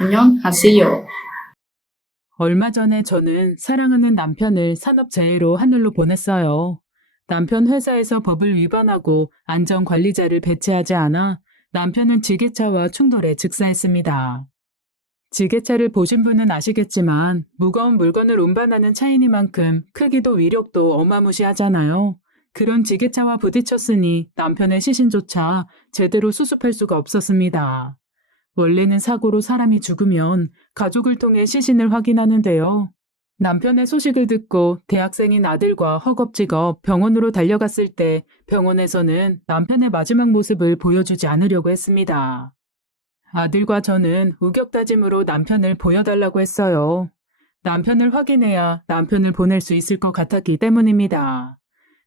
안녕하세요. 얼마 전에 저는 사랑하는 남편을 산업재해로 하늘로 보냈어요. 남편 회사에서 법을 위반하고 안전관리자를 배치하지 않아 남편은 지게차와 충돌해 즉사했습니다. 지게차를 보신 분은 아시겠지만 무거운 물건을 운반하는 차이니만큼 크기도 위력도 어마무시하잖아요. 그런 지게차와 부딪혔으니 남편의 시신조차 제대로 수습할 수가 없었습니다. 원래는 사고로 사람이 죽으면 가족을 통해 시신을 확인하는데요. 남편의 소식을 듣고 대학생인 아들과 허겁지겁 병원으로 달려갔을 때 병원에서는 남편의 마지막 모습을 보여주지 않으려고 했습니다. 아들과 저는 우격다짐으로 남편을 보여달라고 했어요. 남편을 확인해야 남편을 보낼 수 있을 것 같았기 때문입니다.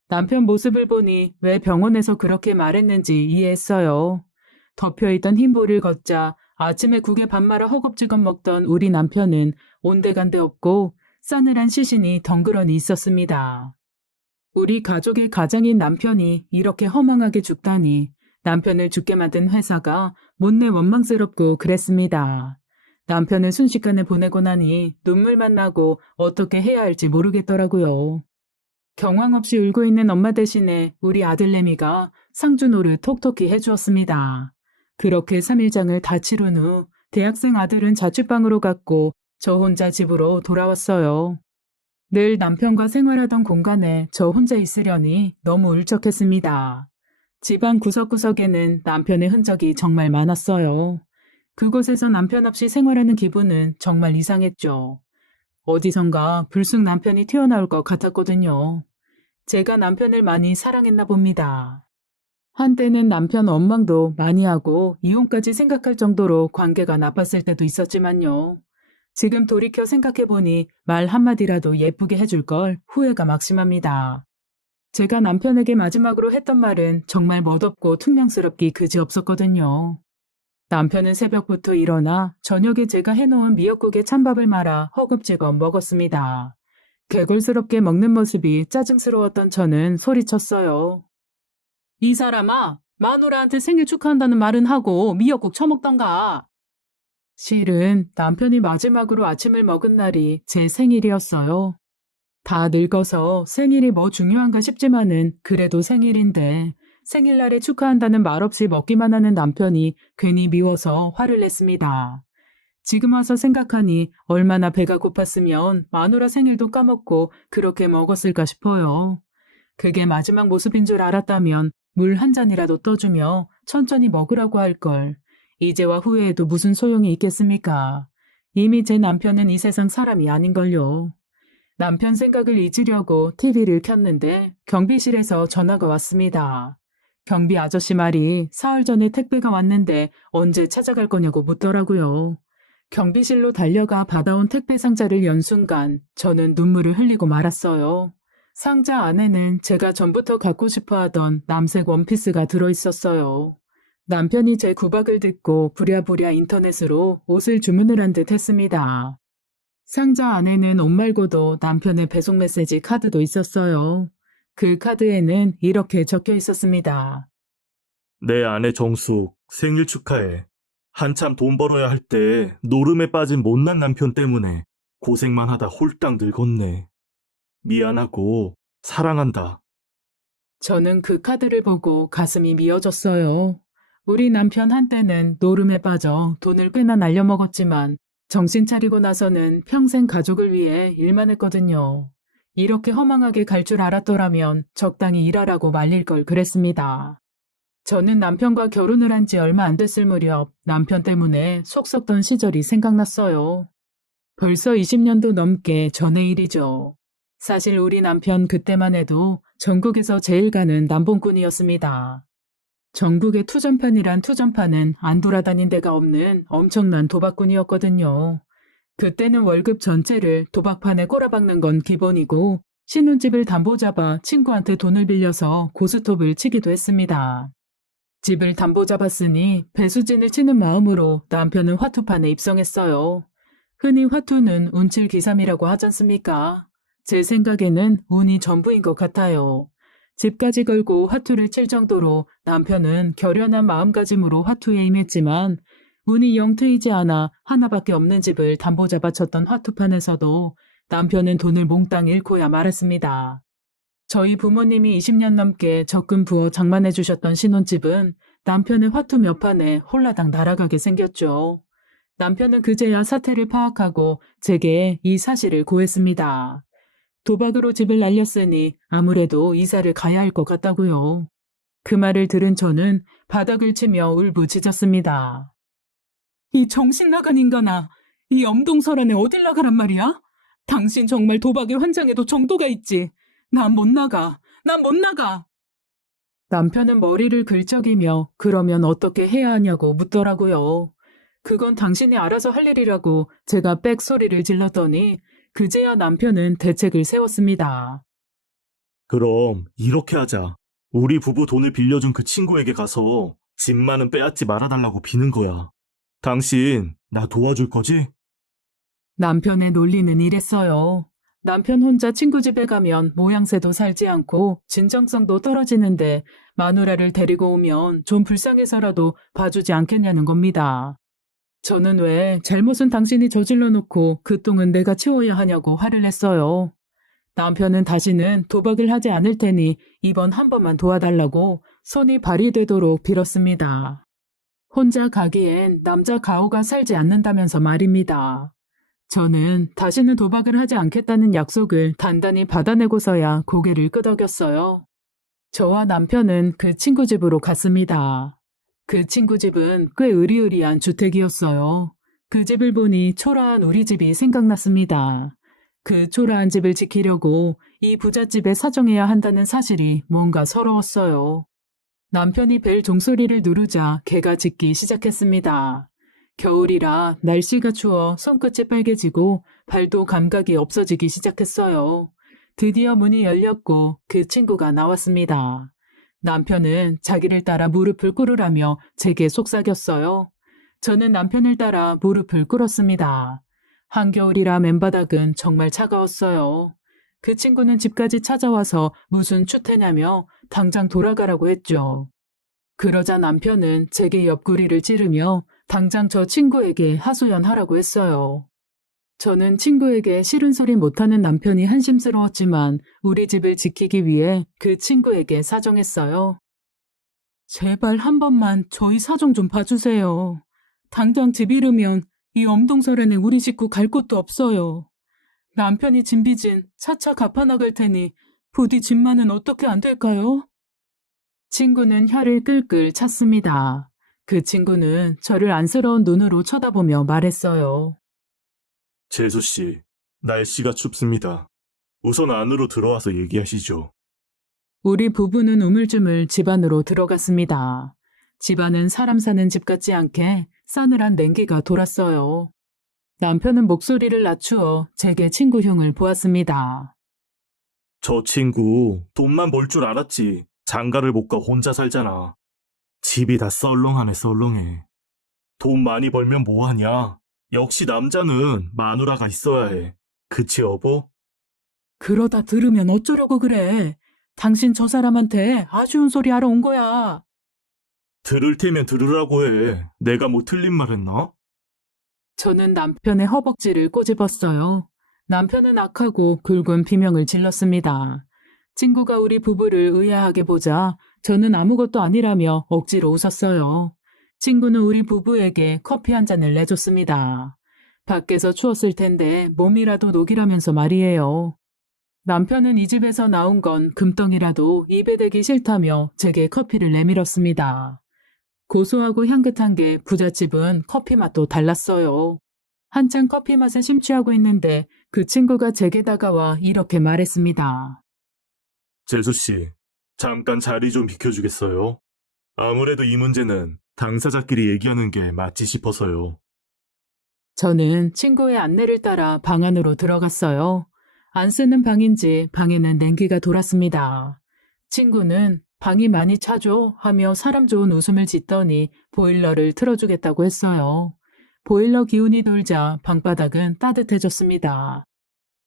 남편 모습을 보니 왜 병원에서 그렇게 말했는지 이해했어요. 덮여있던 흰볼을 걷자 아침에 국에 밥 말아 허겁지겁 먹던 우리 남편은 온데간데 없고 싸늘한 시신이 덩그러니 있었습니다. 우리 가족의 가장인 남편이 이렇게 허망하게 죽다니 남편을 죽게 만든 회사가 못내 원망스럽고 그랬습니다. 남편을 순식간에 보내고 나니 눈물만 나고 어떻게 해야 할지 모르겠더라고요. 경황 없이 울고 있는 엄마 대신에 우리 아들 레미가 상주노를 톡톡히 해주었습니다. 그렇게 3일장을 다 치룬 후 대학생 아들은 자취방으로 갔고 저 혼자 집으로 돌아왔어요. 늘 남편과 생활하던 공간에 저 혼자 있으려니 너무 울적했습니다. 집안 구석구석에는 남편의 흔적이 정말 많았어요. 그곳에서 남편 없이 생활하는 기분은 정말 이상했죠. 어디선가 불쑥 남편이 튀어나올 것 같았거든요. 제가 남편을 많이 사랑했나 봅니다. 한때는 남편 원망도 많이 하고 이혼까지 생각할 정도로 관계가 나빴을 때도 있었지만요. 지금 돌이켜 생각해보니 말 한마디라도 예쁘게 해줄 걸 후회가 막심합니다. 제가 남편에게 마지막으로 했던 말은 정말 멋없고 퉁명스럽기 그지없었거든요. 남편은 새벽부터 일어나 저녁에 제가 해놓은 미역국에 찬밥을 말아 허겁지겁 먹었습니다. 개걸스럽게 먹는 모습이 짜증스러웠던 저는 소리쳤어요. 이 사람아, 마누라한테 생일 축하한다는 말은 하고 미역국 처먹던가. 실은 남편이 마지막으로 아침을 먹은 날이 제 생일이었어요. 다 늙어서 생일이 뭐 중요한가 싶지만은 그래도 생일인데 생일날에 축하한다는 말 없이 먹기만 하는 남편이 괜히 미워서 화를 냈습니다. 지금 와서 생각하니 얼마나 배가 고팠으면 마누라 생일도 까먹고 그렇게 먹었을까 싶어요. 그게 마지막 모습인 줄 알았다면 물 한 잔이라도 떠주며 천천히 먹으라고 할 걸. 이제와 후회해도 무슨 소용이 있겠습니까? 이미 제 남편은 이 세상 사람이 아닌걸요. 남편 생각을 잊으려고 TV를 켰는데 경비실에서 전화가 왔습니다. 경비 아저씨 말이 사흘 전에 택배가 왔는데 언제 찾아갈 거냐고 묻더라고요. 경비실로 달려가 받아온 택배 상자를 연 순간 저는 눈물을 흘리고 말았어요. 상자 안에는 제가 전부터 갖고 싶어 하던 남색 원피스가 들어있었어요. 남편이 제 구박을 듣고 부랴부랴 인터넷으로 옷을 주문을 한 듯 했습니다. 상자 안에는 옷 말고도 남편의 배송 메시지 카드도 있었어요. 그 카드에는 이렇게 적혀 있었습니다. 내 아내 정숙, 생일 축하해. 한참 돈 벌어야 할 때 노름에 빠진 못난 남편 때문에 고생만 하다 홀딱 늙었네. 미안하고 사랑한다. 저는 그 카드를 보고 가슴이 미어졌어요. 우리 남편 한때는 노름에 빠져 돈을 꽤나 날려먹었지만 정신 차리고 나서는 평생 가족을 위해 일만 했거든요. 이렇게 허망하게 갈 줄 알았더라면 적당히 일하라고 말릴 걸 그랬습니다. 저는 남편과 결혼을 한 지 얼마 안 됐을 무렵 남편 때문에 속 썩던 시절이 생각났어요. 벌써 20년도 넘게 전의 일이죠. 사실 우리 남편 그때만 해도 전국에서 제일 가는 남봉꾼이었습니다. 전국의 투전판이란 투전판은 안 돌아다닌 데가 없는 엄청난 도박꾼이었거든요. 그때는 월급 전체를 도박판에 꼬라박는 건 기본이고 신혼집을 담보 잡아 친구한테 돈을 빌려서 고스톱을 치기도 했습니다. 집을 담보 잡았으니 배수진을 치는 마음으로 남편은 화투판에 입성했어요. 흔히 화투는 운칠기삼이라고 하잖습니까? 제 생각에는 운이 전부인 것 같아요. 집까지 걸고 화투를 칠 정도로 남편은 결연한 마음가짐으로 화투에 임했지만 운이 영 트이지 않아 하나밖에 없는 집을 담보 잡아쳤던 화투판에서도 남편은 돈을 몽땅 잃고야 말았습니다. 저희 부모님이 20년 넘게 적금 부어 장만해 주셨던 신혼집은 남편의 화투 몇 판에 홀라당 날아가게 생겼죠. 남편은 그제야 사태를 파악하고 제게 이 사실을 고했습니다. 도박으로 집을 날렸으니 아무래도 이사를 가야 할 것 같다고요. 그 말을 들은 저는 바닥을 치며 울부짖었습니다. 이 정신 나간 인간아, 이 엄동설안에 어딜 나가란 말이야? 당신 정말 도박의 환장에도 정도가 있지. 난 못 나가. 난 못 나가. 남편은 머리를 긁적이며 그러면 어떻게 해야 하냐고 묻더라고요. 그건 당신이 알아서 할 일이라고 제가 빽 소리를 질렀더니 그제야 남편은 대책을 세웠습니다. 그럼 이렇게 하자. 우리 부부 돈을 빌려준 그 친구에게 가서 집만은 빼앗지 말아달라고 비는 거야. 당신 나 도와줄 거지? 남편의 논리는 이랬어요. 남편 혼자 친구 집에 가면 모양새도 살지 않고 진정성도 떨어지는데 마누라를 데리고 오면 좀 불쌍해서라도 봐주지 않겠냐는 겁니다. 저는 왜 잘못은 당신이 저질러 놓고 그 똥은 내가 치워야 하냐고 화를 냈어요. 남편은 다시는 도박을 하지 않을 테니 이번 한 번만 도와달라고 손이 발이 되도록 빌었습니다. 혼자 가기엔 남자 가오가 살지 않는다면서 말입니다. 저는 다시는 도박을 하지 않겠다는 약속을 단단히 받아내고서야 고개를 끄덕였어요. 저와 남편은 그 친구 집으로 갔습니다. 그 친구 집은 꽤 으리으리한 주택이었어요. 그 집을 보니 초라한 우리 집이 생각났습니다. 그 초라한 집을 지키려고 이 부잣집에 사정해야 한다는 사실이 뭔가 서러웠어요. 남편이 벨 종소리를 누르자 개가 짖기 시작했습니다. 겨울이라 날씨가 추워 손끝이 빨개지고 발도 감각이 없어지기 시작했어요. 드디어 문이 열렸고 그 친구가 나왔습니다. 남편은 자기를 따라 무릎을 꿇으라며 제게 속삭였어요. 저는 남편을 따라 무릎을 꿇었습니다. 한겨울이라 맨바닥은 정말 차가웠어요. 그 친구는 집까지 찾아와서 무슨 추태냐며 당장 돌아가라고 했죠. 그러자 남편은 제게 옆구리를 찌르며 당장 저 친구에게 하소연하라고 했어요. 저는 친구에게 싫은 소리 못하는 남편이 한심스러웠지만 우리 집을 지키기 위해 그 친구에게 사정했어요. 제발 한 번만 저희 사정 좀 봐주세요. 당장 집 잃으면 이 엄동설에는 우리 식구 갈 곳도 없어요. 남편이 진 빚은 차차 갚아나갈 테니 부디 집만은 어떻게 안 될까요? 친구는 혀를 끌끌 찼습니다. 그 친구는 저를 안쓰러운 눈으로 쳐다보며 말했어요. 재수 씨, 날씨가 춥습니다. 우선 안으로 들어와서 얘기하시죠. 우리 부부는 우물쭈물 집 안으로 들어갔습니다. 집 안은 사람 사는 집 같지 않게 싸늘한 냉기가 돌았어요. 남편은 목소리를 낮추어 제게 친구 흉을 보았습니다. 저 친구 돈만 벌 줄 알았지. 장가를 못 가 혼자 살잖아. 집이 다 썰렁하네 썰렁해. 돈 많이 벌면 뭐하냐. 역시 남자는 마누라가 있어야 해. 그치 여보? 그러다 들으면 어쩌려고 그래. 당신 저 사람한테 아쉬운 소리 하러 온 거야. 들을 테면 들으라고 해. 내가 뭐 틀린 말 했나? 저는 남편의 허벅지를 꼬집었어요. 남편은 악하고 굵은 비명을 질렀습니다. 친구가 우리 부부를 의아하게 보자 저는 아무것도 아니라며 억지로 웃었어요. 친구는 우리 부부에게 커피 한 잔을 내줬습니다. 밖에서 추웠을 텐데 몸이라도 녹이라면서 말이에요. 남편은 이 집에서 나온 건 금덩이라도 입에 대기 싫다며 제게 커피를 내밀었습니다. 고소하고 향긋한 게 부잣집은 커피 맛도 달랐어요. 한창 커피 맛에 심취하고 있는데 그 친구가 제게 다가와 이렇게 말했습니다. 재수 씨, 잠깐 자리 좀 비켜주겠어요? 아무래도 이 문제는 당사자끼리 얘기하는 게 맞지 싶어서요. 저는 친구의 안내를 따라 방 안으로 들어갔어요. 안 쓰는 방인지 방에는 냉기가 돌았습니다. 친구는 방이 많이 차죠 하며 사람 좋은 웃음을 짓더니 보일러를 틀어주겠다고 했어요. 보일러 기운이 돌자 방바닥은 따뜻해졌습니다.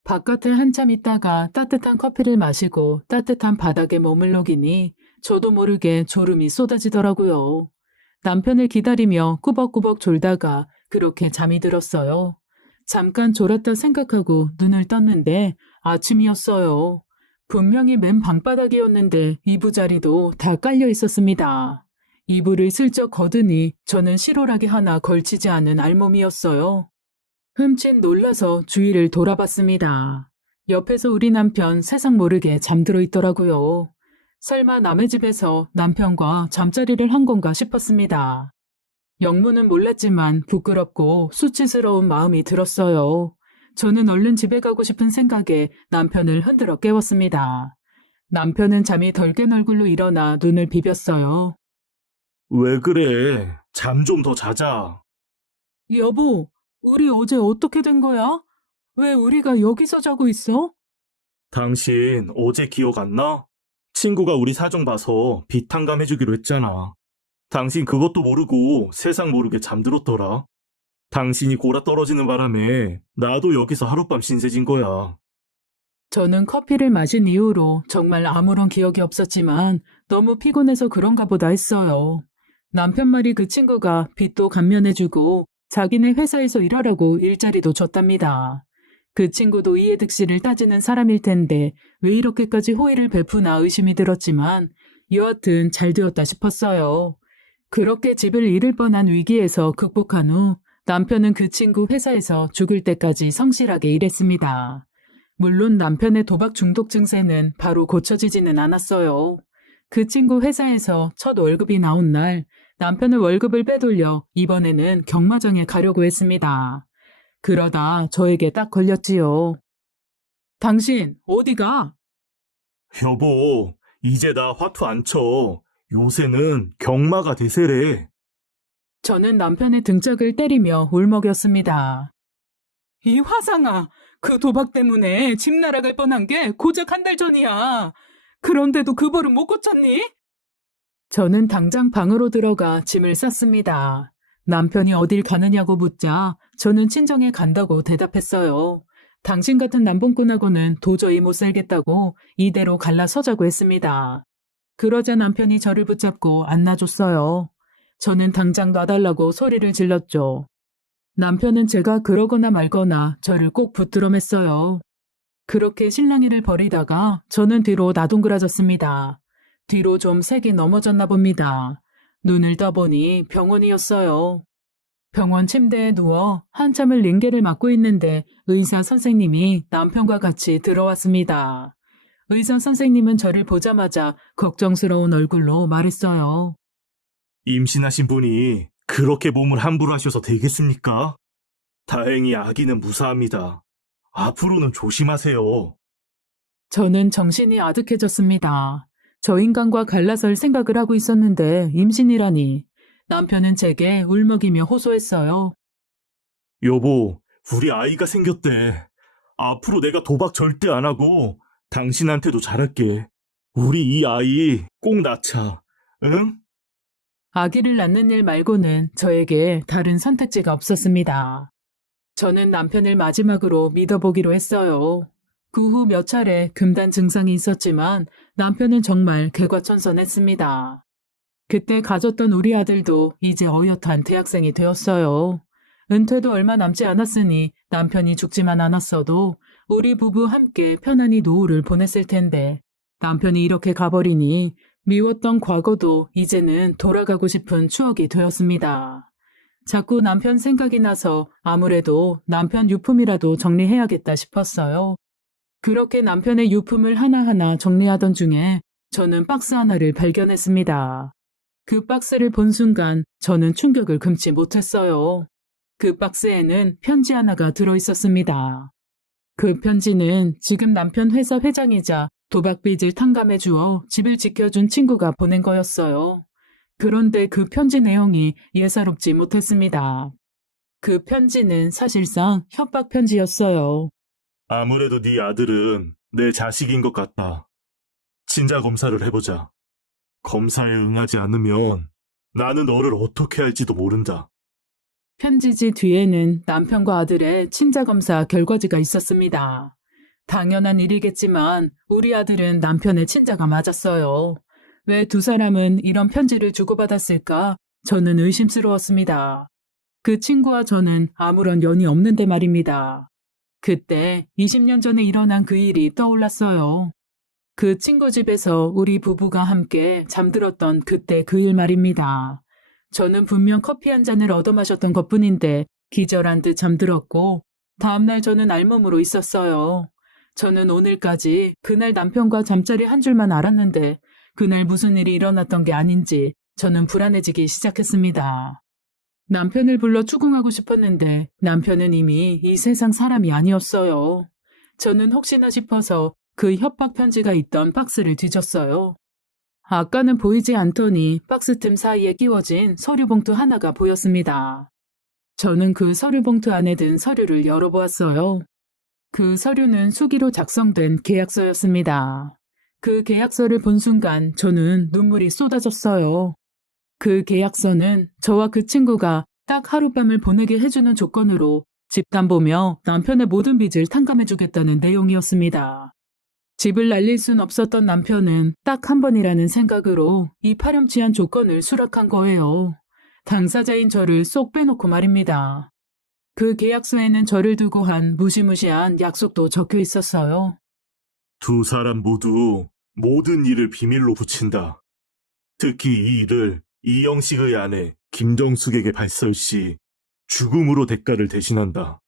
바깥에 한참 있다가 따뜻한 커피를 마시고 따뜻한 바닥에 머물러기니 저도 모르게 졸음이 쏟아지더라고요. 남편을 기다리며 꾸벅꾸벅 졸다가 그렇게 잠이 들었어요. 잠깐 졸았다 생각하고 눈을 떴는데 아침이었어요. 분명히 맨 방바닥이었는데 이부자리도 다 깔려 있었습니다. 이불을 슬쩍 거드니 저는 실오라기 하나 걸치지 않은 알몸이었어요. 흠칫 놀라서 주위를 돌아봤습니다. 옆에서 우리 남편 세상 모르게 잠들어 있더라고요. 설마 남의 집에서 남편과 잠자리를 한 건가 싶었습니다. 영문은 몰랐지만 부끄럽고 수치스러운 마음이 들었어요. 저는 얼른 집에 가고 싶은 생각에 남편을 흔들어 깨웠습니다. 남편은 잠이 덜 깬 얼굴로 일어나 눈을 비볐어요. 왜 그래? 잠 좀 더 자자. 여보, 우리 어제 어떻게 된 거야? 왜 우리가 여기서 자고 있어? 당신 어제 기억 안 나? 친구가 우리 사정 봐서 비탕감 해주기로 했잖아. 당신 그것도 모르고 세상 모르게 잠들었더라. 당신이 골아 떨어지는 바람에 나도 여기서 하룻밤 신세진 거야. 저는 커피를 마신 이후로 정말 아무런 기억이 없었지만 너무 피곤해서 그런가 보다 했어요. 남편 말이 그 친구가 빚도 감면해주고 자기네 회사에서 일하라고 일자리도 줬답니다. 그 친구도 이해득실을 따지는 사람일 텐데 왜 이렇게까지 호의를 베푸나 의심이 들었지만 여하튼 잘 되었다 싶었어요. 그렇게 집을 잃을 뻔한 위기에서 극복한 후 남편은 그 친구 회사에서 죽을 때까지 성실하게 일했습니다. 물론 남편의 도박 중독 증세는 바로 고쳐지지는 않았어요. 그 친구 회사에서 첫 월급이 나온 날 남편은 월급을 빼돌려 이번에는 경마장에 가려고 했습니다. 그러다 저에게 딱 걸렸지요. 당신 어디가? 여보, 이제 나 화투 안 쳐. 요새는 경마가 대세래. 저는 남편의 등짝을 때리며 울먹였습니다. 이 화상아, 그 도박 때문에 집 날아갈 뻔한 게 고작 한 달 전이야. 그런데도 그 벌은 못 고쳤니? 저는 당장 방으로 들어가 짐을 쌌습니다. 남편이 어딜 가느냐고 묻자 저는 친정에 간다고 대답했어요. 당신 같은 남봉꾼하고는 도저히 못 살겠다고 이대로 갈라서자고 했습니다. 그러자 남편이 저를 붙잡고 안놔줬어요. 저는 당장 놔달라고 소리를 질렀죠. 남편은 제가 그러거나 말거나 저를 꼭 붙들어 맸어요. 그렇게 실랑이를 벌이다가 저는 뒤로 나동그라졌습니다. 뒤로 좀 세게 넘어졌나 봅니다. 눈을 떠보니 병원이었어요. 병원 침대에 누워 한참을 링게를 맞고 있는데 의사 선생님이 남편과 같이 들어왔습니다. 의사 선생님은 저를 보자마자 걱정스러운 얼굴로 말했어요. 임신하신 분이 그렇게 몸을 함부로 하셔서 되겠습니까? 다행히 아기는 무사합니다. 앞으로는 조심하세요. 저는 정신이 아득해졌습니다. 저 인간과 갈라설 생각을 하고 있었는데 임신이라니. 남편은 제게 울먹이며 호소했어요. 여보, 우리 아이가 생겼대. 앞으로 내가 도박 절대 안 하고 당신한테도 잘할게. 우리 이 아이 꼭 낳자. 응? 아기를 낳는 일 말고는 저에게 다른 선택지가 없었습니다. 저는 남편을 마지막으로 믿어보기로 했어요. 그 후 몇 차례 금단 증상이 있었지만 남편은 정말 개과천선했습니다. 그때 가졌던 우리 아들도 이제 어엿한 대학생이 되었어요. 은퇴도 얼마 남지 않았으니 남편이 죽지만 않았어도 우리 부부 함께 편안히 노후를 보냈을 텐데 남편이 이렇게 가버리니 미웠던 과거도 이제는 돌아가고 싶은 추억이 되었습니다. 자꾸 남편 생각이 나서 아무래도 남편 유품이라도 정리해야겠다 싶었어요. 그렇게 남편의 유품을 하나하나 정리하던 중에 저는 박스 하나를 발견했습니다. 그 박스를 본 순간 저는 충격을 금치 못했어요. 그 박스에는 편지 하나가 들어있었습니다. 그 편지는 지금 남편 회사 회장이자 도박빚을 탕감해 주어 집을 지켜준 친구가 보낸 거였어요. 그런데 그 편지 내용이 예사롭지 못했습니다. 그 편지는 사실상 협박 편지였어요. 아무래도 네 아들은 내 자식인 것 같다. 친자 검사를 해보자. 검사에 응하지 않으면 나는 너를 어떻게 할지도 모른다. 편지지 뒤에는 남편과 아들의 친자검사 결과지가 있었습니다. 당연한 일이겠지만 우리 아들은 남편의 친자가 맞았어요. 왜 두 사람은 이런 편지를 주고받았을까 저는 의심스러웠습니다. 그 친구와 저는 아무런 연이 없는데 말입니다. 그때 20년 전에 일어난 그 일이 떠올랐어요. 그 친구 집에서 우리 부부가 함께 잠들었던 그때 그 일 말입니다. 저는 분명 커피 한 잔을 얻어 마셨던 것뿐인데 기절한 듯 잠들었고 다음날 저는 알몸으로 있었어요. 저는 오늘까지 그날 남편과 잠자리 한 줄만 알았는데 그날 무슨 일이 일어났던 게 아닌지 저는 불안해지기 시작했습니다. 남편을 불러 추궁하고 싶었는데 남편은 이미 이 세상 사람이 아니었어요. 저는 혹시나 싶어서 그 협박 편지가 있던 박스를 뒤졌어요. 아까는 보이지 않더니 박스 틈 사이에 끼워진 서류 봉투 하나가 보였습니다. 저는 그 서류 봉투 안에 든 서류를 열어보았어요. 그 서류는 수기로 작성된 계약서였습니다. 그 계약서를 본 순간 저는 눈물이 쏟아졌어요. 그 계약서는 저와 그 친구가 딱 하룻밤을 보내게 해주는 조건으로 집담 보며 남편의 모든 빚을 탕감해주겠다는 내용이었습니다. 집을 날릴 순 없었던 남편은 딱 한 번이라는 생각으로 이 파렴치한 조건을 수락한 거예요. 당사자인 저를 쏙 빼놓고 말입니다. 그 계약서에는 저를 두고 한 무시무시한 약속도 적혀 있었어요. 두 사람 모두 모든 일을 비밀로 붙인다. 특히 이 일을 이영식의 아내 김정숙에게 발설 시 죽음으로 대가를 대신한다.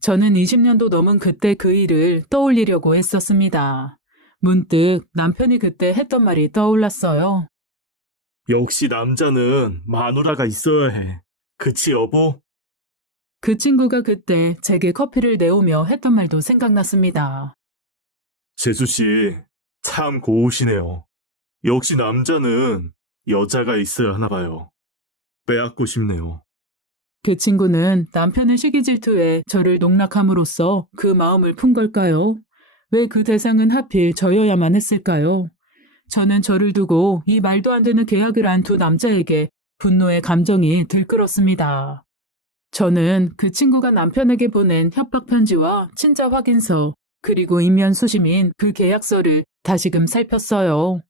저는 20년도 넘은 그때 그 일을 떠올리려고 했었습니다. 문득 남편이 그때 했던 말이 떠올랐어요. 역시 남자는 마누라가 있어야 해. 그치, 여보? 그 친구가 그때 제게 커피를 내오며 했던 말도 생각났습니다. 재수씨, 참 고우시네요. 역시 남자는 여자가 있어야 하나 봐요. 빼앗고 싶네요. 그 친구는 남편의 시기 질투에 저를 농락함으로써 그 마음을 푼 걸까요? 왜 그 대상은 하필 저여야만 했을까요? 저는 저를 두고 이 말도 안 되는 계약을 한 두 남자에게 분노의 감정이 들끓었습니다. 저는 그 친구가 남편에게 보낸 협박 편지와 친자 확인서 그리고 인면 수심인 그 계약서를 다시금 살폈어요.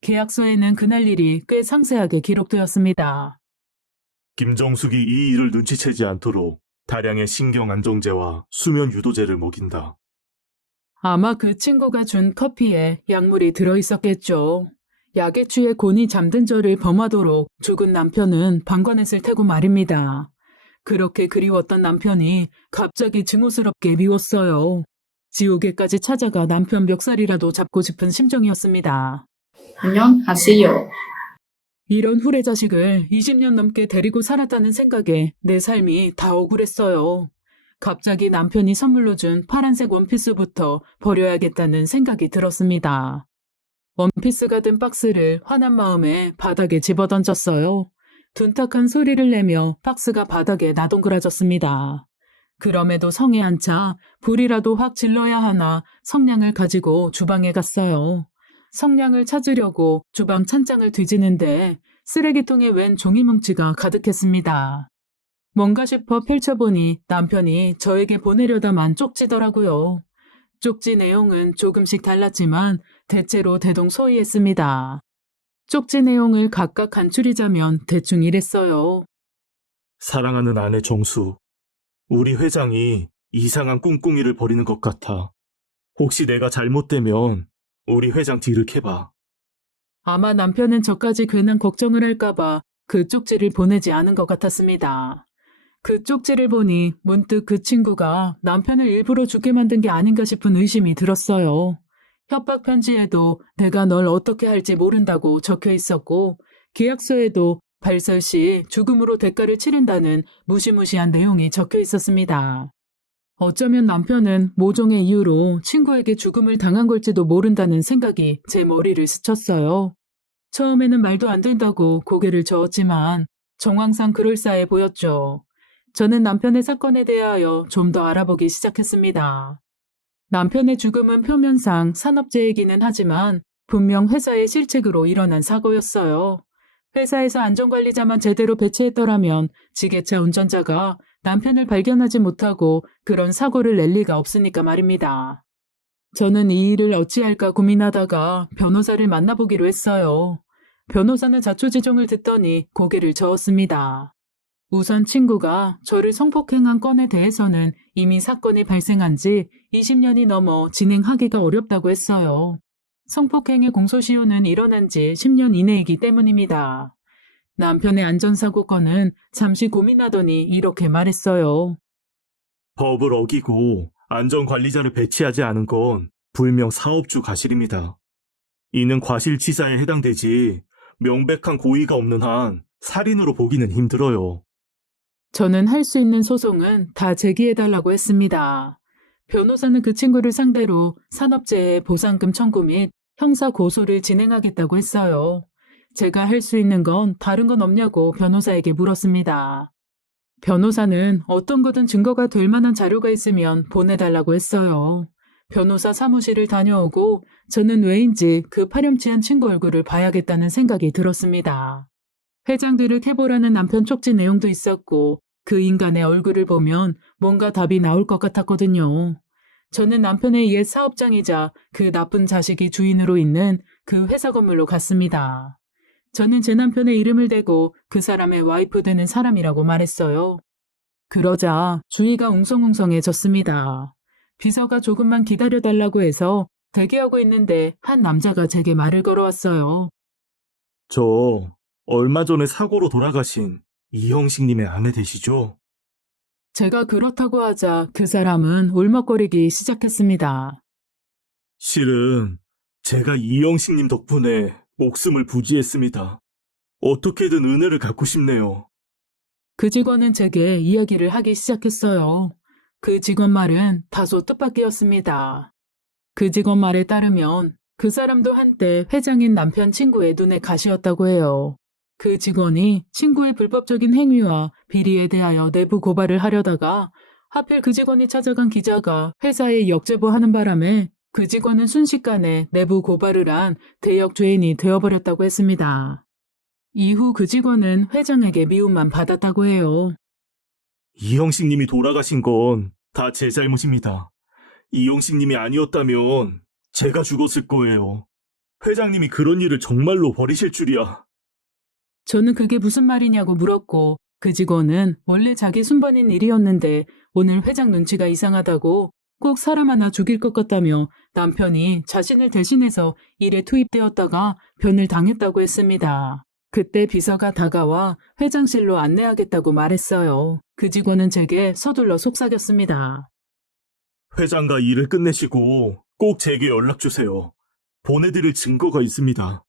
계약서에는 그날 일이 꽤 상세하게 기록되었습니다. 김정숙이 이 일을 눈치채지 않도록 다량의 신경 안정제와 수면 유도제를 먹인다. 아마 그 친구가 준 커피에 약물이 들어있었겠죠. 약에 취해 곤히 잠든 저를 범하도록 죽은 남편은 방관했을 테고 말입니다. 그렇게 그리웠던 남편이 갑자기 증오스럽게 미웠어요. 지옥에까지 찾아가 남편 멱살이라도 잡고 싶은 심정이었습니다. 안녕하세요. 이런 후레자식을 20년 넘게 데리고 살았다는 생각에 내 삶이 다 억울했어요. 갑자기 남편이 선물로 준 파란색 원피스부터 버려야겠다는 생각이 들었습니다. 원피스가 든 박스를 화난 마음에 바닥에 집어던졌어요. 둔탁한 소리를 내며 박스가 바닥에 나동그라졌습니다. 그럼에도 성에 안 차 불이라도 확 질러야 하나 성냥을 가지고 주방에 갔어요. 성냥을 찾으려고 주방 찬장을 뒤지는데 쓰레기통에 웬 종이 뭉치가 가득했습니다. 뭔가 싶어 펼쳐보니 남편이 저에게 보내려다만 쪽지더라고요. 쪽지 내용은 조금씩 달랐지만 대체로 대동소이했습니다. 쪽지 내용을 각각 간추리자면 대충 이랬어요. 사랑하는 아내 정숙, 우리 회장이 이상한 꿍꿍이를 벌이는 것 같아. 혹시 내가 잘못되면 우리 회장 뒤를 캐봐. 아마 남편은 저까지 괜한 걱정을 할까봐 그 쪽지를 보내지 않은 것 같았습니다. 그 쪽지를 보니 문득 그 친구가 남편을 일부러 죽게 만든 게 아닌가 싶은 의심이 들었어요. 협박 편지에도 내가 널 어떻게 할지 모른다고 적혀 있었고 계약서에도 발설 시 죽음으로 대가를 치른다는 무시무시한 내용이 적혀 있었습니다. 어쩌면 남편은 모종의 이유로 친구에게 죽음을 당한 걸지도 모른다는 생각이 제 머리를 스쳤어요. 처음에는 말도 안 된다고 고개를 저었지만 정황상 그럴싸해 보였죠. 저는 남편의 사건에 대하여 좀 더 알아보기 시작했습니다. 남편의 죽음은 표면상 산업재해이기는 하지만 분명 회사의 실책으로 일어난 사고였어요. 회사에서 안전관리자만 제대로 배치했더라면 지게차 운전자가 남편을 발견하지 못하고 그런 사고를 낼 리가 없으니까 말입니다. 저는 이 일을 어찌할까 고민하다가 변호사를 만나보기로 했어요. 변호사는 자초지종을 듣더니 고개를 저었습니다. 우선 친구가 저를 성폭행한 건에 대해서는 이미 사건이 발생한 지 20년이 넘어 진행하기가 어렵다고 했어요. 성폭행의 공소시효는 일어난 지 10년 이내이기 때문입니다. 남편의 안전사고 건은 잠시 고민하더니 이렇게 말했어요. 법을 어기고 안전관리자를 배치하지 않은 건 불명 사업주 과실입니다. 이는 과실치사에 해당되지 명백한 고의가 없는 한 살인으로 보기는 힘들어요. 저는 할 수 있는 소송은 다 제기해달라고 했습니다. 변호사는 그 친구를 상대로 산업재해 보상금 청구 및 형사 고소를 진행하겠다고 했어요. 제가 할 수 있는 건 다른 건 없냐고 변호사에게 물었습니다. 변호사는 어떤 거든 증거가 될 만한 자료가 있으면 보내달라고 했어요. 변호사 사무실을 다녀오고 저는 왜인지 그 파렴치한 친구 얼굴을 봐야겠다는 생각이 들었습니다. 회장들을 캐보라는 남편 쪽지 내용도 있었고 그 인간의 얼굴을 보면 뭔가 답이 나올 것 같았거든요. 저는 남편의 옛 사업장이자 그 나쁜 자식이 주인으로 있는 그 회사 건물로 갔습니다. 저는 제 남편의 이름을 대고 그 사람의 와이프 되는 사람이라고 말했어요. 그러자 주위가 웅성웅성해졌습니다. 비서가 조금만 기다려달라고 해서 대기하고 있는데 한 남자가 제게 말을 걸어왔어요. 저 얼마 전에 사고로 돌아가신 이형식님의 아내 되시죠? 제가 그렇다고 하자 그 사람은 울먹거리기 시작했습니다. 실은 제가 이형식님 덕분에 목숨을 부지했습니다. 어떻게든 은혜를 갚고 싶네요. 그 직원은 제게 이야기를 하기 시작했어요. 그 직원 말은 다소 뜻밖이었습니다. 그 직원 말에 따르면 그 사람도 한때 회장인 남편 친구의 눈에 가시였다고 해요. 그 직원이 친구의 불법적인 행위와 비리에 대하여 내부 고발을 하려다가 하필 그 직원이 찾아간 기자가 회사에 역제보하는 바람에 그 직원은 순식간에 내부 고발을 한 대역 죄인이 되어버렸다고 했습니다. 이후 그 직원은 회장에게 미움만 받았다고 해요. 이형식님이 돌아가신 건 다 제 잘못입니다. 이형식님이 아니었다면 제가 죽었을 거예요. 회장님이 그런 일을 정말로 버리실 줄이야. 저는 그게 무슨 말이냐고 물었고 그 직원은 원래 자기 순번인 일이었는데 오늘 회장 눈치가 이상하다고 꼭 사람 하나 죽일 것 같다며 남편이 자신을 대신해서 일에 투입되었다가 변을 당했다고 했습니다. 그때 비서가 다가와 회장실로 안내하겠다고 말했어요. 그 직원은 제게 서둘러 속삭였습니다. 회장과 일을 끝내시고 꼭 제게 연락 주세요. 보내드릴 증거가 있습니다.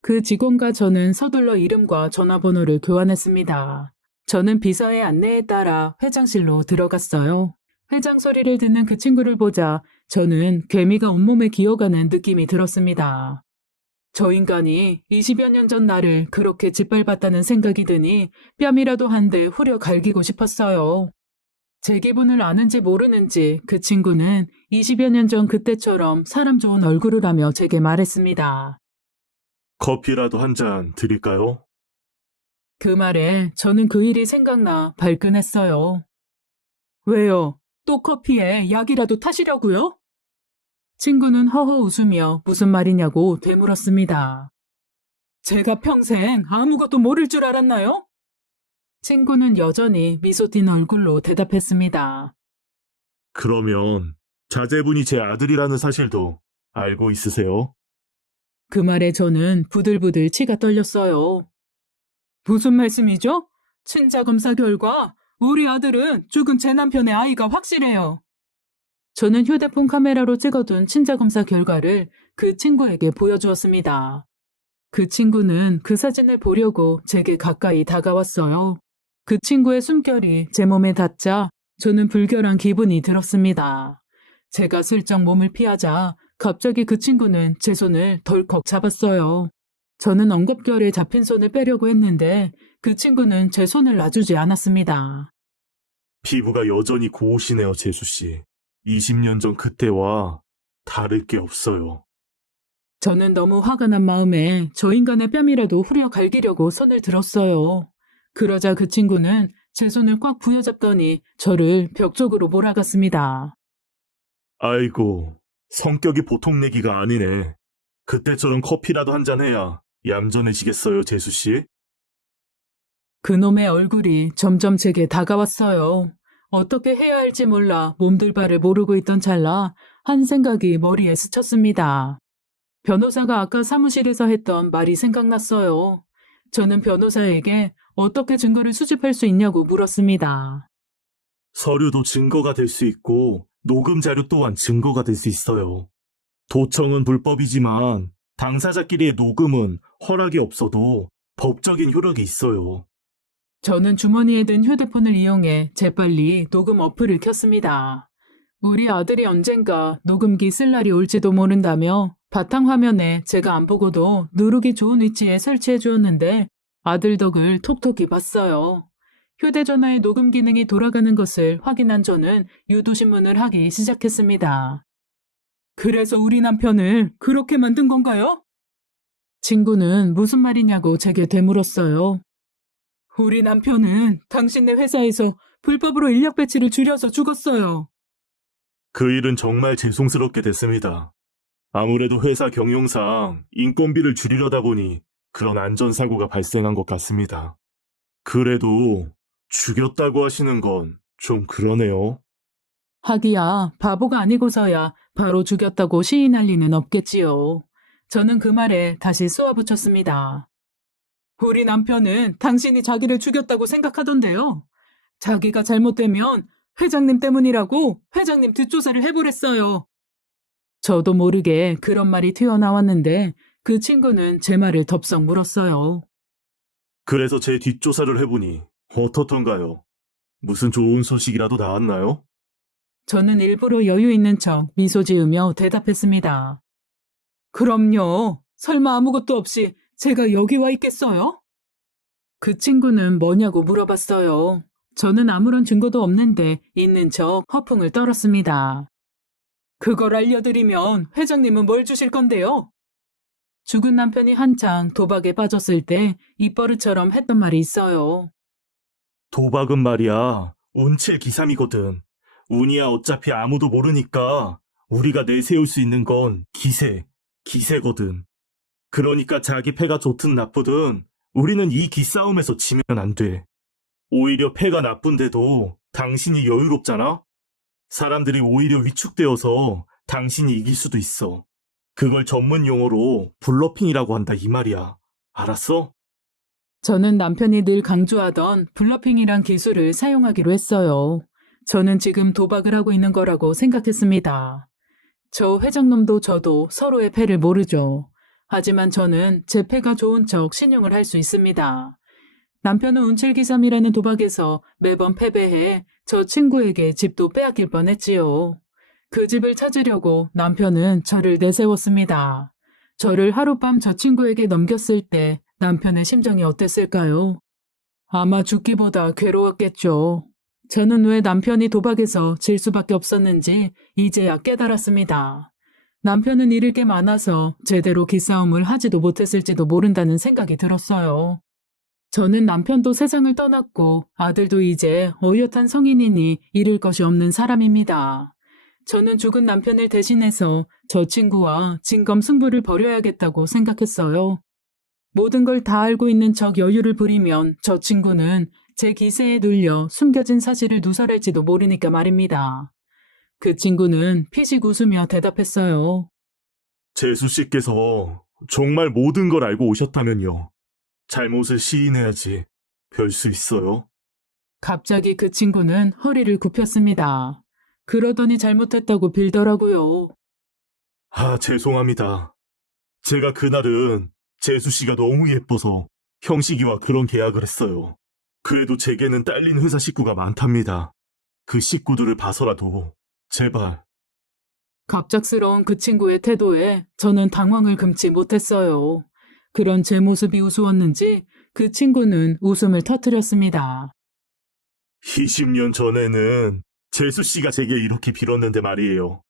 그 직원과 저는 서둘러 이름과 전화번호를 교환했습니다. 저는 비서의 안내에 따라 회장실로 들어갔어요. 회장 소리를 듣는 그 친구를 보자 저는 개미가 온몸에 기어가는 느낌이 들었습니다. 저 인간이 20여 년 전 나를 그렇게 짓밟았다는 생각이 드니 뺨이라도 한 대 후려 갈기고 싶었어요. 제 기분을 아는지 모르는지 그 친구는 20여 년 전 그때처럼 사람 좋은 얼굴을 하며 제게 말했습니다. 커피라도 한 잔 드릴까요? 그 말에 저는 그 일이 생각나 발끈했어요. 왜요? 또 커피에 약이라도 타시려고요? 친구는 허허 웃으며 무슨 말이냐고 되물었습니다. 제가 평생 아무것도 모를 줄 알았나요? 친구는 여전히 미소 띤 얼굴로 대답했습니다. 그러면 자제분이 제 아들이라는 사실도 알고 있으세요? 그 말에 저는 부들부들 치가 떨렸어요. 무슨 말씀이죠? 친자 검사 결과 우리 아들은 죽은 제 남편의 아이가 확실해요. 저는 휴대폰 카메라로 찍어둔 친자 검사 결과를 그 친구에게 보여주었습니다. 그 친구는 그 사진을 보려고 제게 가까이 다가왔어요. 그 친구의 숨결이 제 몸에 닿자 저는 불결한 기분이 들었습니다. 제가 슬쩍 몸을 피하자 갑자기 그 친구는 제 손을 덜컥 잡았어요. 저는 엉겁결에 잡힌 손을 빼려고 했는데 그 친구는 제 손을 놔주지 않았습니다. 피부가 여전히 고우시네요, 재수씨. 20년 전 그때와 다를 게 없어요. 저는 너무 화가 난 마음에 저 인간의 뺨이라도 후려 갈기려고 손을 들었어요. 그러자 그 친구는 제 손을 꽉 부여잡더니 저를 벽 쪽으로 몰아갔습니다. 아이고, 성격이 보통 내기가 아니네. 그때처럼 커피라도 한 잔 해야 얌전해지겠어요, 재수 씨? 그놈의 얼굴이 점점 제게 다가왔어요. 어떻게 해야 할지 몰라 몸둘 바를 모르고 있던 찰나 한 생각이 머리에 스쳤습니다. 변호사가 아까 사무실에서 했던 말이 생각났어요. 저는 변호사에게 어떻게 증거를 수집할 수 있냐고 물었습니다. 서류도 증거가 될 수 있고 녹음 자료 또한 증거가 될 수 있어요. 도청은 불법이지만 당사자끼리의 녹음은 허락이 없어도 법적인 효력이 있어요. 저는 주머니에 든 휴대폰을 이용해 재빨리 녹음 어플을 켰습니다. 우리 아들이 언젠가 녹음기 쓸 날이 올지도 모른다며 바탕화면에 제가 안 보고도 누르기 좋은 위치에 설치해 주었는데 아들 덕을 톡톡히 봤어요. 휴대전화의 녹음 기능이 돌아가는 것을 확인한 저는 유도신문을 하기 시작했습니다. 그래서 우리 남편을 그렇게 만든 건가요? 친구는 무슨 말이냐고 제게 되물었어요. 우리 남편은 당신네 회사에서 불법으로 인력 배치를 줄여서 죽었어요. 그 일은 정말 죄송스럽게 됐습니다. 아무래도 회사 경영상 인건비를 줄이려다 보니 그런 안전사고가 발생한 것 같습니다. 그래도 죽였다고 하시는 건 좀 그러네요. 하기야 바보가 아니고서야 바로 죽였다고 시인할 리는 없겠지요. 저는 그 말에 다시 쏘아붙였습니다. 우리 남편은 당신이 자기를 죽였다고 생각하던데요. 자기가 잘못되면 회장님 때문이라고 회장님 뒷조사를 해보랬어요. 저도 모르게 그런 말이 튀어나왔는데 그 친구는 제 말을 덥석 물었어요. 그래서 제 뒷조사를 해보니 어떻던가요? 무슨 좋은 소식이라도 나왔나요? 저는 일부러 여유 있는 척 미소 지으며 대답했습니다. 그럼요. 설마 아무것도 없이 제가 여기 와 있겠어요? 그 친구는 뭐냐고 물어봤어요. 저는 아무런 증거도 없는데 있는 척 허풍을 떨었습니다. 그걸 알려드리면 회장님은 뭘 주실 건데요? 죽은 남편이 한창 도박에 빠졌을 때 입버릇처럼 했던 말이 있어요. 도박은 말이야, 운칠기삼이거든. 운이야 어차피 아무도 모르니까 우리가 내세울 수 있는 건 기세거든. 그러니까 자기 패가 좋든 나쁘든 우리는 이 기싸움에서 지면 안 돼. 오히려 패가 나쁜데도 당신이 여유롭잖아? 사람들이 오히려 위축되어서 당신이 이길 수도 있어. 그걸 전문 용어로 블러핑이라고 한다 이 말이야. 알았어? 저는 남편이 늘 강조하던 블러핑이란 기술을 사용하기로 했어요. 저는 지금 도박을 하고 있는 거라고 생각했습니다. 저 회장님도 저도 서로의 패를 모르죠. 하지만 저는 제 패가 좋은 척 신용을 할 수 있습니다. 남편은 운칠기삼이라는 도박에서 매번 패배해 저 친구에게 집도 빼앗길 뻔했지요. 그 집을 찾으려고 남편은 저를 내세웠습니다. 저를 하룻밤 저 친구에게 넘겼을 때 남편의 심정이 어땠을까요? 아마 죽기보다 괴로웠겠죠. 저는 왜 남편이 도박에서 질 수밖에 없었는지 이제야 깨달았습니다. 남편은 잃을 게 많아서 제대로 기싸움을 하지도 못했을지도 모른다는 생각이 들었어요. 저는 남편도 세상을 떠났고 아들도 이제 어엿한 성인이니 잃을 것이 없는 사람입니다. 저는 죽은 남편을 대신해서 저 친구와 진검승부를 벌여야겠다고 생각했어요. 모든 걸 다 알고 있는 척 여유를 부리면 저 친구는 제 기세에 눌려 숨겨진 사실을 누설할지도 모르니까 말입니다. 그 친구는 피식 웃으며 대답했어요. 재수 씨께서 정말 모든 걸 알고 오셨다면요. 잘못을 시인해야지. 별 수 있어요. 갑자기 그 친구는 허리를 굽혔습니다. 그러더니 잘못했다고 빌더라고요. 죄송합니다. 제가 그날은 재수 씨가 너무 예뻐서 형식이와 그런 계약을 했어요. 그래도 제게는 딸린 회사 식구가 많답니다. 그 식구들을 봐서라도 제발. 갑작스러운 그 친구의 태도에 저는 당황을 금치 못했어요. 그런 제 모습이 우스웠는지 그 친구는 웃음을 터뜨렸습니다. 20년 전에는 재수 씨가 제게 이렇게 빌었는데 말이에요.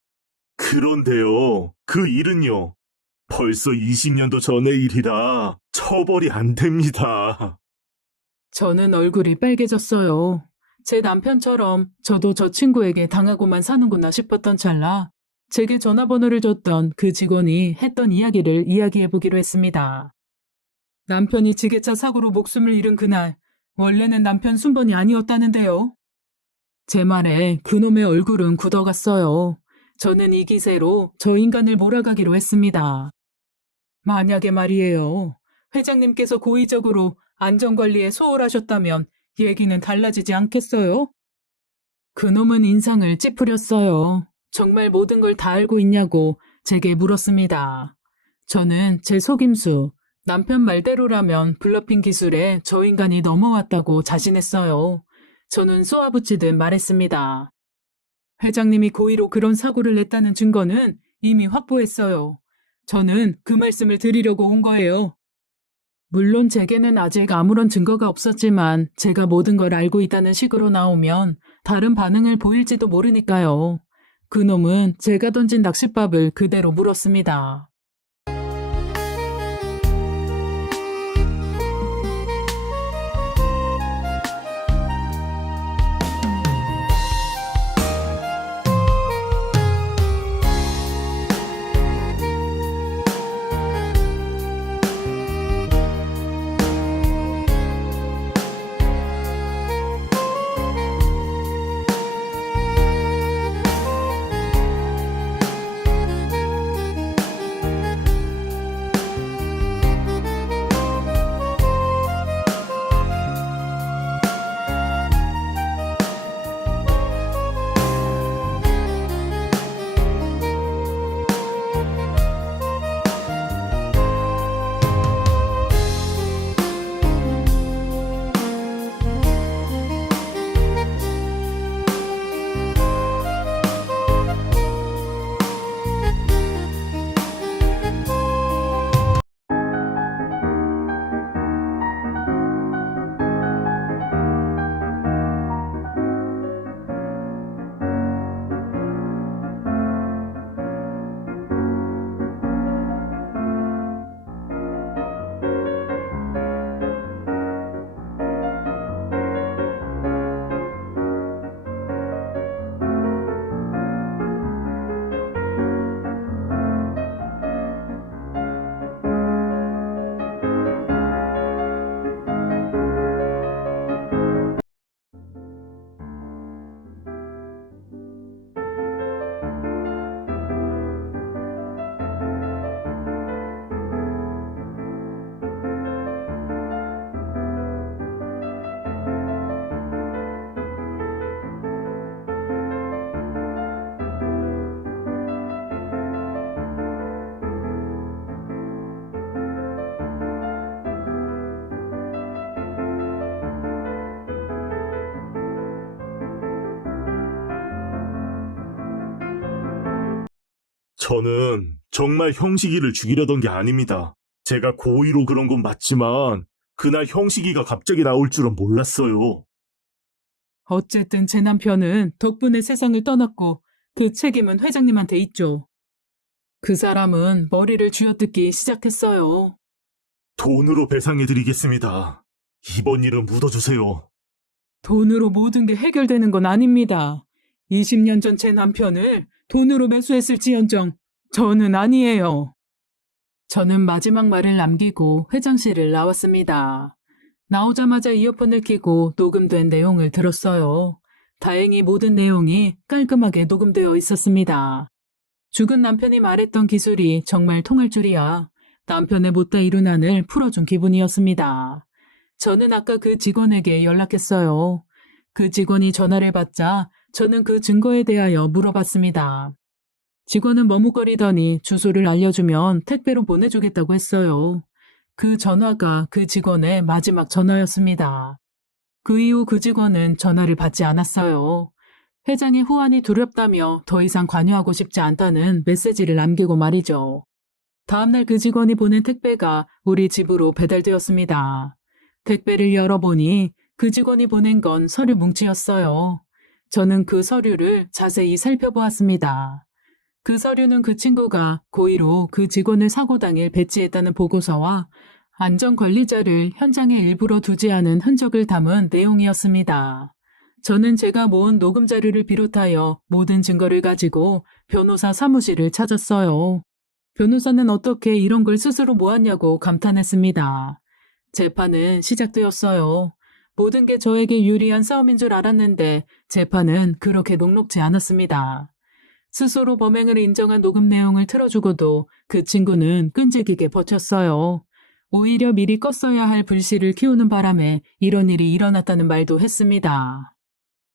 그런데요, 그 일은요. 벌써 20년도 전의 일이라 처벌이 안 됩니다. 저는 얼굴이 빨개졌어요. 제 남편처럼 저도 저 친구에게 당하고만 사는구나 싶었던 찰나 제게 전화번호를 줬던 그 직원이 했던 이야기를 이야기해보기로 했습니다. 남편이 지게차 사고로 목숨을 잃은 그날, 원래는 남편 순번이 아니었다는데요. 제 말에 그놈의 얼굴은 굳어갔어요. 저는 이 기세로 저 인간을 몰아가기로 했습니다. 만약에 말이에요. 회장님께서 고의적으로 안전관리에 소홀하셨다면 얘기는 달라지지 않겠어요? 그놈은 인상을 찌푸렸어요. 정말 모든 걸 다 알고 있냐고 제게 물었습니다. 저는 제 속임수, 남편 말대로라면 블러핑 기술에 저 인간이 넘어왔다고 자신했어요. 저는 쏘아붙이듯 말했습니다. 회장님이 고의로 그런 사고를 냈다는 증거는 이미 확보했어요. 저는 그 말씀을 드리려고 온 거예요. 물론 제게는 아직 아무런 증거가 없었지만 제가 모든 걸 알고 있다는 식으로 나오면 다른 반응을 보일지도 모르니까요. 그놈은 제가 던진 낚싯밥을 그대로 물었습니다. 저는 정말 형식이를 죽이려던 게 아닙니다. 제가 고의로 그런 건 맞지만 그날 형식이가 갑자기 나올 줄은 몰랐어요. 어쨌든 제 남편은 덕분에 세상을 떠났고 그 책임은 회장님한테 있죠. 그 사람은 머리를 쥐어뜯기 시작했어요. 돈으로 배상해드리겠습니다. 이번 일은 묻어주세요. 돈으로 모든 게 해결되는 건 아닙니다. 20년 전 제 남편을 돈으로 매수했을지언정 저는 아니에요. 저는 마지막 말을 남기고 회장실을 나왔습니다. 나오자마자 이어폰을 끼고 녹음된 내용을 들었어요. 다행히 모든 내용이 깔끔하게 녹음되어 있었습니다. 죽은 남편이 말했던 기술이 정말 통할 줄이야. 남편의 못다 이룬 한을 풀어준 기분이었습니다. 저는 아까 그 직원에게 연락했어요. 그 직원이 전화를 받자 저는 그 증거에 대하여 물어봤습니다. 직원은 머뭇거리더니 주소를 알려주면 택배로 보내주겠다고 했어요. 그 전화가 그 직원의 마지막 전화였습니다. 그 이후 그 직원은 전화를 받지 않았어요. 회장의 후환이 두렵다며 더 이상 관여하고 싶지 않다는 메시지를 남기고 말이죠. 다음날 그 직원이 보낸 택배가 우리 집으로 배달되었습니다. 택배를 열어보니 그 직원이 보낸 건 서류 뭉치였어요. 저는 그 서류를 자세히 살펴보았습니다. 그 서류는 그 친구가 고의로 그 직원을 사고 당일 배치했다는 보고서와 안전관리자를 현장에 일부러 두지 않은 흔적을 담은 내용이었습니다. 저는 제가 모은 녹음 자료를 비롯하여 모든 증거를 가지고 변호사 사무실을 찾았어요. 변호사는 어떻게 이런 걸 스스로 모았냐고 감탄했습니다. 재판은 시작되었어요. 모든 게 저에게 유리한 싸움인 줄 알았는데 재판은 그렇게 녹록지 않았습니다. 스스로 범행을 인정한 녹음 내용을 틀어주고도 그 친구는 끈질기게 버텼어요. 오히려 미리 껐어야 할 불씨를 키우는 바람에 이런 일이 일어났다는 말도 했습니다.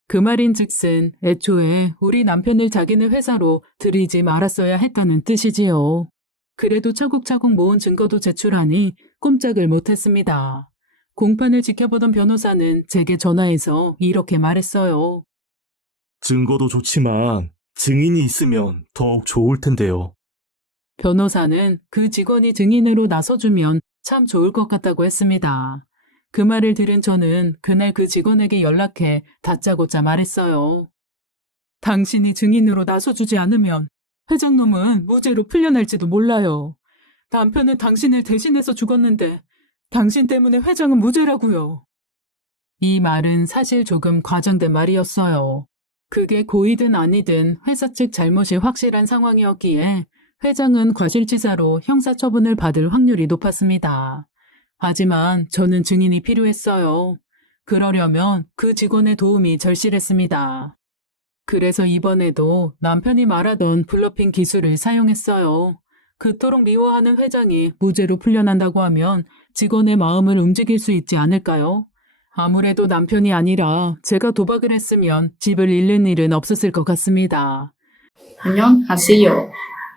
그 말인즉슨 애초에 우리 남편을 자기네 회사로 들이지 말았어야 했다는 뜻이지요. 그래도 차곡차곡 모은 증거도 제출하니 꼼짝을 못했습니다. 공판을 지켜보던 변호사는 제게 전화해서 이렇게 말했어요. 증거도 좋지만 증인이 있으면 더욱 좋을 텐데요. 변호사는 그 직원이 증인으로 나서주면 참 좋을 것 같다고 했습니다. 그 말을 들은 저는 그날 그 직원에게 연락해 다짜고짜 말했어요. 당신이 증인으로 나서주지 않으면 회장놈은 무죄로 풀려날지도 몰라요. 남편은 당신을 대신해서 죽었는데 당신 때문에 회장은 무죄라고요. 이 말은 사실 조금 과장된 말이었어요. 그게 고의든 아니든 회사 측 잘못이 확실한 상황이었기에 회장은 과실치사로 형사처분을 받을 확률이 높았습니다. 하지만 저는 증인이 필요했어요. 그러려면 그 직원의 도움이 절실했습니다. 그래서 이번에도 남편이 말하던 블러핑 기술을 사용했어요. 그토록 미워하는 회장이 무죄로 풀려난다고 하면 직원의 마음을 움직일 수 있지 않을까요? 아무래도 남편이 아니라 제가 도박을 했으면 집을 잃는 일은 없었을 것 같습니다. 안녕하세요.